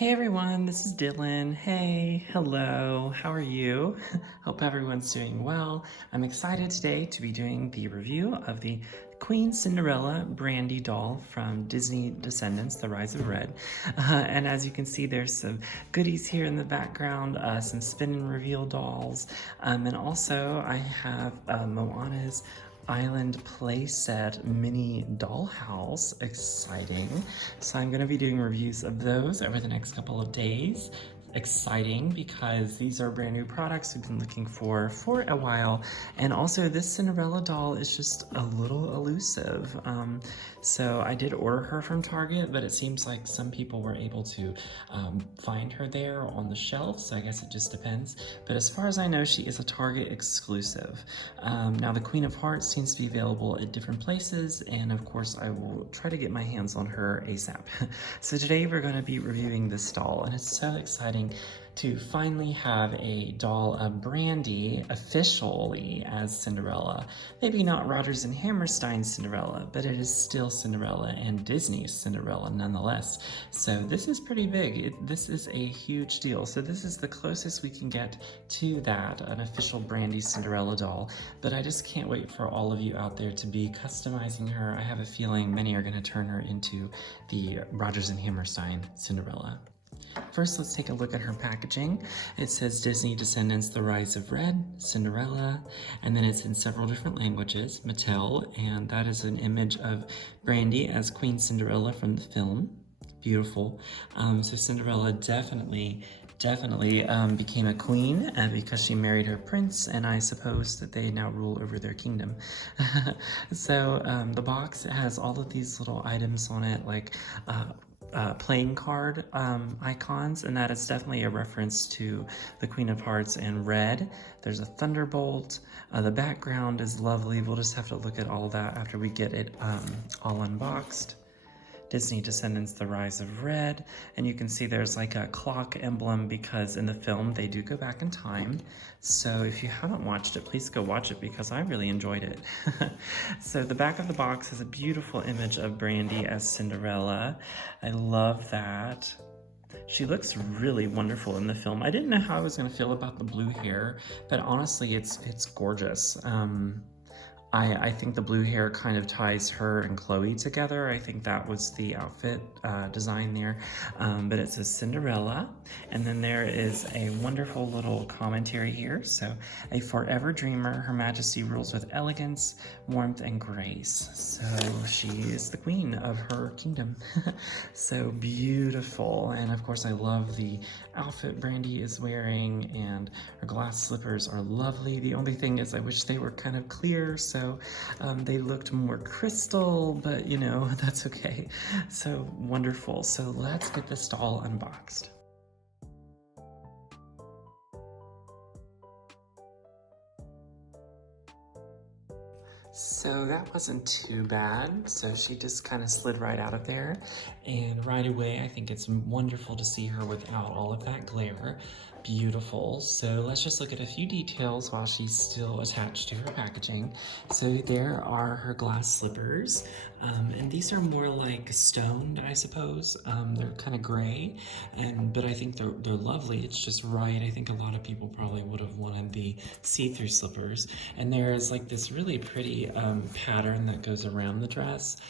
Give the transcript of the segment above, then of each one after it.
Hey everyone, this is Dylan. Hey, hello, how are you? Hope everyone's doing well. I'm excited today to be doing the review of the Queen Cinderella Brandy Doll from Disney Descendants, The Rise of Red. And as you can see, there's some goodies here in the background, some spin and reveal dolls. And also I have Moana's Island playset mini dollhouse. Exciting. So I'm going to be doing reviews of those over the next couple of days. Exciting because these are brand new products we've been looking for a while, and also this Cinderella doll is just a little elusive. So I did order her from Target, but it seems like some people were able to find her there on the shelf, so I guess it just depends. But as far as I know, she is a Target exclusive. Now the Queen of Hearts seems to be available at different places, and of course I will try to get my hands on her ASAP. So today we're going to be reviewing this doll, and it's so exciting to finally have a doll of Brandy officially as Cinderella. Maybe not Rodgers and Hammerstein's Cinderella, but it is still Cinderella and Disney's Cinderella nonetheless. So this is pretty big. This is a huge deal. So this is the closest we can get to that, an official Brandy Cinderella doll. But I just can't wait for all of you out there to be customizing her. I have a feeling many are going to turn her into the Rodgers and Hammerstein Cinderella. First, let's take a look at her packaging. It says Disney Descendants, The Rise of Red, Cinderella, and then it's in several different languages, Mattel, and that is an image of Brandy as Queen Cinderella from the film. Beautiful. So Cinderella definitely became a queen because she married her prince, and I suppose that they now rule over their kingdom. So the box has all of these little items on it, like playing card icons, and that is definitely a reference to the Queen of Hearts and Red. There's a thunderbolt. The background is lovely. We'll just have to look at all that after we get it all unboxed. Disney Descendants, The Rise of Red, and you can see there's like a clock emblem because in the film they do go back in time. So if you haven't watched it, please go watch it because I really enjoyed it. So the back of the box has a beautiful image of Brandy as Cinderella. I love that. She looks really wonderful in the film. I didn't know how I was going to feel about the blue hair, but honestly it's gorgeous. I think the blue hair kind of ties her and Chloe together. I think that was the outfit design there. But it says Cinderella. And then there is a wonderful little commentary here. So, a forever dreamer, Her Majesty rules with elegance, warmth, and grace. So she is the queen of her kingdom. So beautiful. And of course I love the outfit Brandy is wearing, and her glass slippers are lovely. The only thing is I wish they were kind of clear, so they looked more crystal, but you know, that's okay. So wonderful. So let's get this doll unboxed. So that wasn't too bad. So she just kind of slid right out of there. And right away, I think it's wonderful to see her without all of that glare. Beautiful. So let's just look at a few details while she's still attached to her packaging. So there are her glass slippers. And these are more like stoned, I suppose. They're kind of gray, but I think they're lovely. It's just right. I think a lot of people probably would have wanted the see-through slippers. And there's like this really pretty pattern that goes around the dress.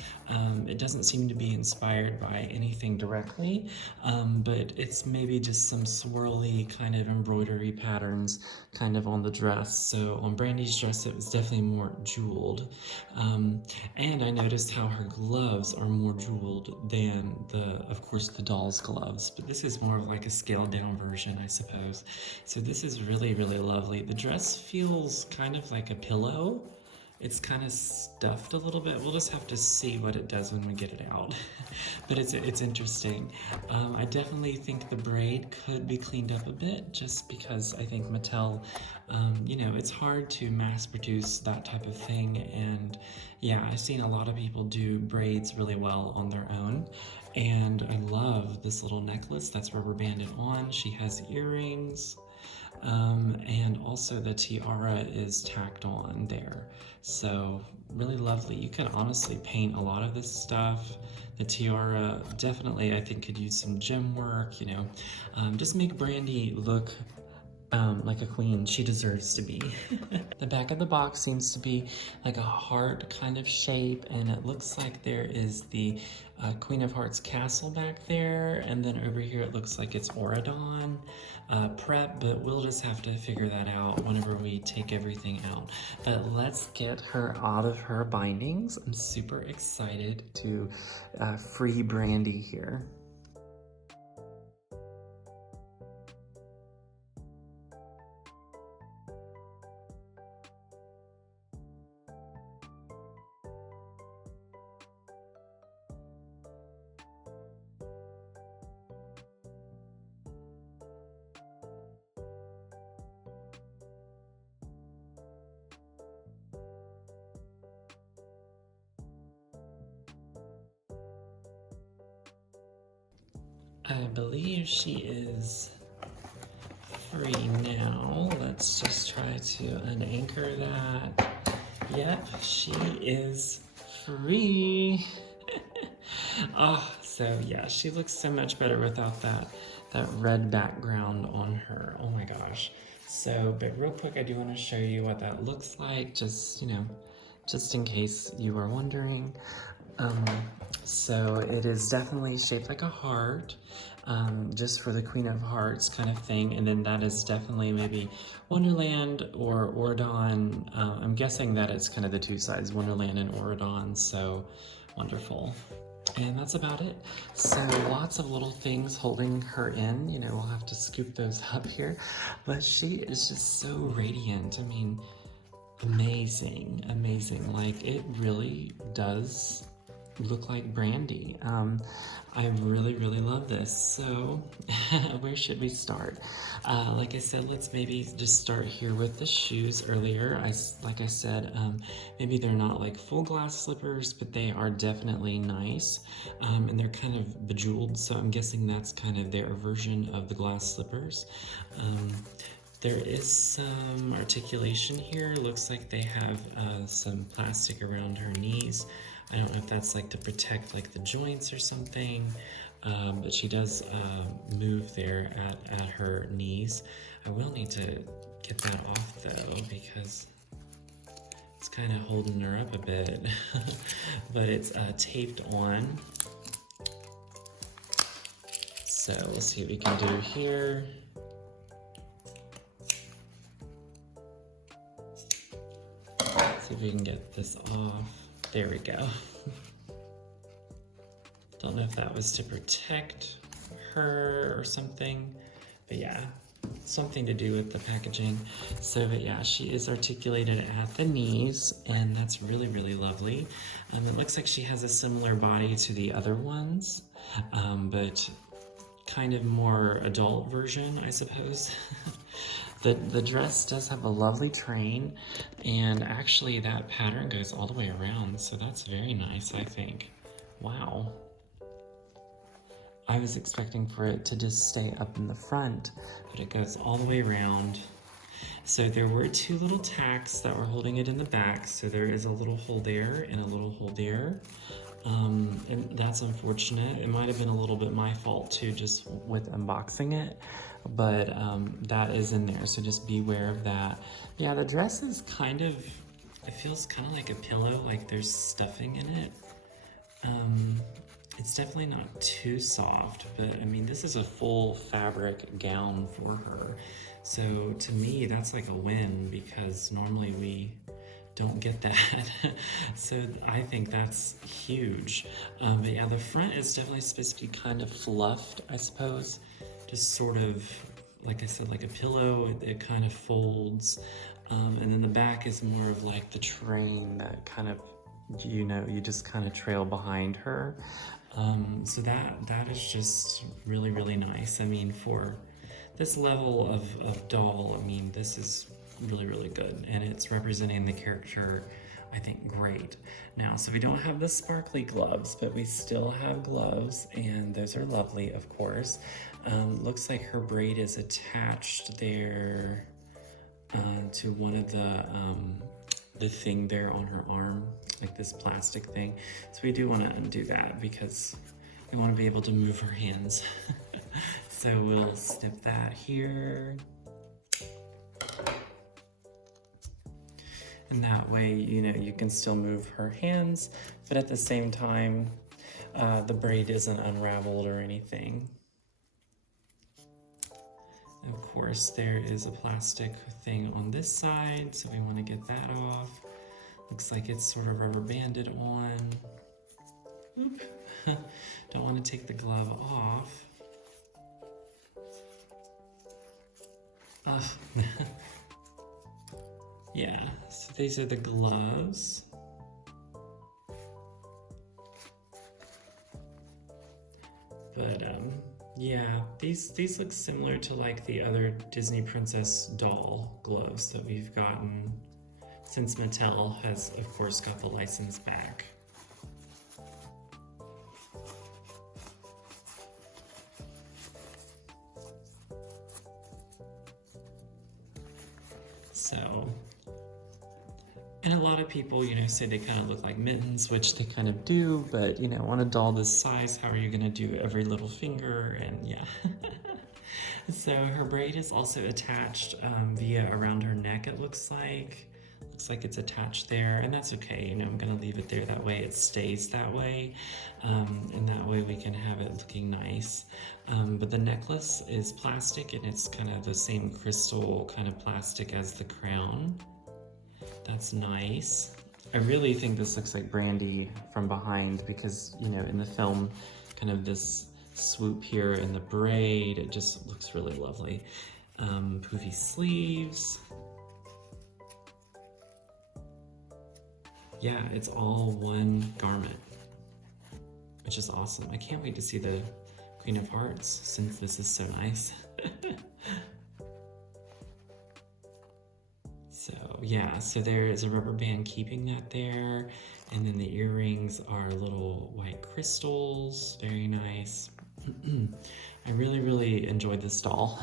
It doesn't seem to be inspired by anything directly, but it's maybe just some swirly kind of embroidery patterns kind of on the dress. So on Brandy's dress, it was definitely more jeweled. And I noticed how her gloves are more jeweled than of course, the doll's gloves, but this is more of like a scaled down version, I suppose. So this is really, really lovely. The dress feels kind of like a pillow. It's kind of stuffed a little bit. We'll just have to see what it does when we get it out. But it's interesting. I definitely think the braid could be cleaned up a bit, just because I think Mattel, you know, it's hard to mass produce that type of thing. And yeah, I've seen a lot of people do braids really well on their own. And I love this little necklace that's rubber banded on. She has earrings. And also the tiara is tacked on there. So really lovely. You could honestly paint a lot of this stuff. The tiara definitely, I think, could use some gem work, you know. Just make Brandy look like a queen she deserves to be. The back of the box seems to be like a heart kind of shape, and it looks like there is the Queen of Hearts castle back there, and then over here it looks like it's Auradon prep, but we'll just have to figure that out whenever we take everything out. But let's get her out of her bindings. I'm super excited to free Brandy here. I believe she is free now. Let's just try to unanchor that. Yep, she is free. Oh, so yeah, she looks so much better without that red background on her. Oh my gosh. So, but real quick, I do want to show you what that looks like, just, you know, just in case you were wondering. So it is definitely shaped like a heart, just for the Queen of Hearts kind of thing. And then that is definitely maybe Wonderland or Auradon. I'm guessing that it's kind of the two sides, Wonderland and Auradon. So wonderful. And that's about it. So lots of little things holding her in. You know, we'll have to scoop those up here. But she is just so radiant. I mean, amazing, amazing. Like, it really does look like Brandy. I really, really love this. So where should we start? Like I said, let's maybe just start here with the shoes earlier. Like I said, maybe they're not like full glass slippers, but they are definitely nice. And they're kind of bejeweled, so I'm guessing that's kind of their version of the glass slippers. There is some articulation here. Looks like they have some plastic around her knees. I don't know if that's like to protect like the joints or something, but she does move there at her knees. I will need to get that off though, because it's kind of holding her up a bit, but it's taped on. So we'll see what we can do here. See if we can get this off. There we go. Don't know if that was to protect her or something, but yeah, something to do with the packaging. So, but yeah, she is articulated at the knees, and that's really, really lovely. It looks like she has a similar body to the other ones, but kind of more adult version, I suppose. The dress does have a lovely train, and actually that pattern goes all the way around, so that's very nice, I think. Wow. I was expecting for it to just stay up in the front, but it goes all the way around. So there were two little tacks that were holding it in the back, so there is a little hole there and a little hole there. And that's unfortunate. It might have been a little bit my fault too, just with unboxing it, but that is in there, so just beware of that. Yeah, the dress is kind of, it feels kind of like a pillow, like there's stuffing in it. It's definitely not too soft, but I mean, this is a full fabric gown for her. So to me, that's like a win, because normally we don't get that. So I think that's huge. But yeah, the front is definitely supposed to be kind of fluffed, I suppose. Just sort of, like I said, like a pillow, it kind of folds. And then the back is more of like the train that kind of, you know, you just kind of trail behind her. So that is just really, really nice. I mean, for this level of doll, I mean, this is really, really good, and it's representing the character I think, great. Now, so we don't have the sparkly gloves, but we still have gloves, and those are lovely, of course. Looks like her braid is attached there to one of the thing there on her arm, like this plastic thing. So we do want to undo that because we want to be able to move her hands. So we'll snip that here. And that way, you know, you can still move her hands, but at the same time, the braid isn't unraveled or anything. And of course, there is a plastic thing on this side, so we want to get that off. Looks like it's sort of rubber banded on. Oop. Don't want to take the glove off. Yeah, so these are the gloves. But yeah, these look similar to like the other Disney Princess doll gloves that we've gotten since Mattel has, of course, got the license back. So, and a lot of people, you know, say they kind of look like mittens, which they kind of do, but, you know, on a doll this size, how are you going to do every little finger? And yeah. So her braid is also attached via around her neck, it looks like. Looks like it's attached there, and that's okay. You know, I'm going to leave it there. That way it stays that way, and that way we can have it looking nice. But the necklace is plastic, and it's kind of the same crystal kind of plastic as the crown. That's nice. I really think this looks like Brandy from behind because, you know, in the film, kind of this swoop here in the braid, it just looks really lovely. Poofy sleeves. Yeah, it's all one garment, which is awesome. I can't wait to see the Queen of Hearts since this is so nice. So yeah, so there is a rubber band keeping that there, and then the earrings are little white crystals, very nice. I really, really enjoyed this doll.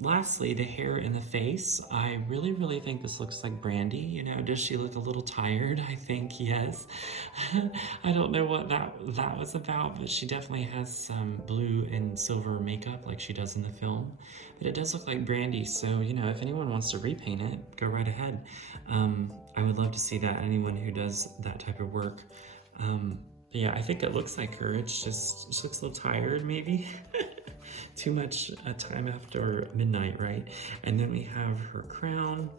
Lastly, the hair and the face. I really, really think this looks like Brandy. You know, does she look a little tired? I think yes. I don't know what that was about, but she definitely has some blue and silver makeup like she does in the film. But it does look like Brandy, so, you know, if anyone wants to repaint it, go right ahead. I would love to see that, anyone who does that type of work. But yeah, I think it looks like her. It's just, she looks a little tired, maybe. Too much time after midnight, right? And then we have her crown.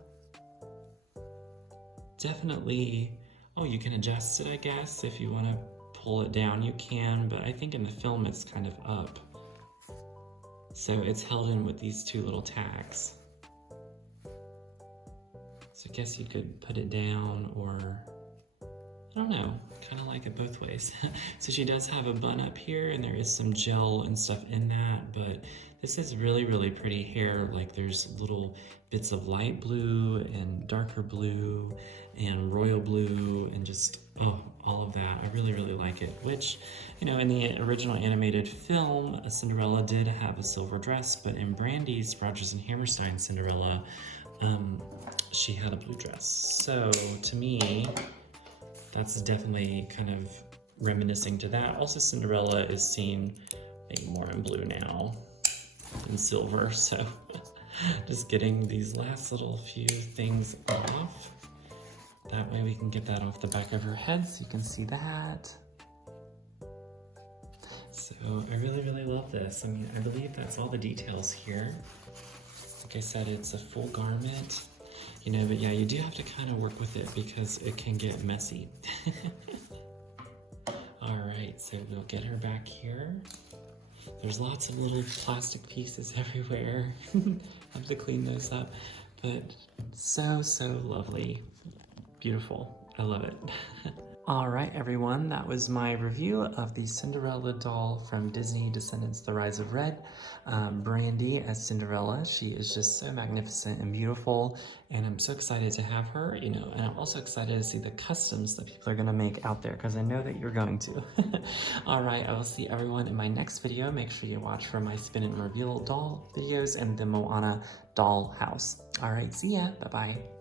Definitely, oh, you can adjust it, I guess. If you want to pull it down, you can. But I think in the film, it's kind of up. So it's held in with these two little tags. So I guess you could put it down or... I don't know, kind of like it both ways. So she does have a bun up here and there is some gel and stuff in that, but this is really, really pretty hair. Like there's little bits of light blue and darker blue and royal blue and just, oh, all of that. I really, really like it, which, you know, in the original animated film, Cinderella did have a silver dress, but in Brandy's Rodgers and Hammerstein Cinderella, she had a blue dress. So to me, that's definitely kind of reminiscing to that. Also, Cinderella is seen more in blue now than silver, so just getting these last little few things off. That way we can get that off the back of her head so you can see that. So I really, really love this. I mean, I believe that's all the details here. Like I said, it's a full garment. You know, but yeah, you do have to kind of work with it because it can get messy. All right, so we'll get her back here. There's lots of little plastic pieces everywhere. Have to clean those up, but so, so lovely. Beautiful. I love it. All right, everyone, that was my review of the Cinderella doll from Disney Descendants, The Rise of Red. Brandy as Cinderella, she is just so magnificent and beautiful, and I'm so excited to have her, and I'm also excited to see the customs that people are gonna make out there, because I know that you're going to. All right, I will see everyone in my next video. Make sure you watch for my spin and reveal doll videos and the Moana doll house. All right, see ya, bye-bye.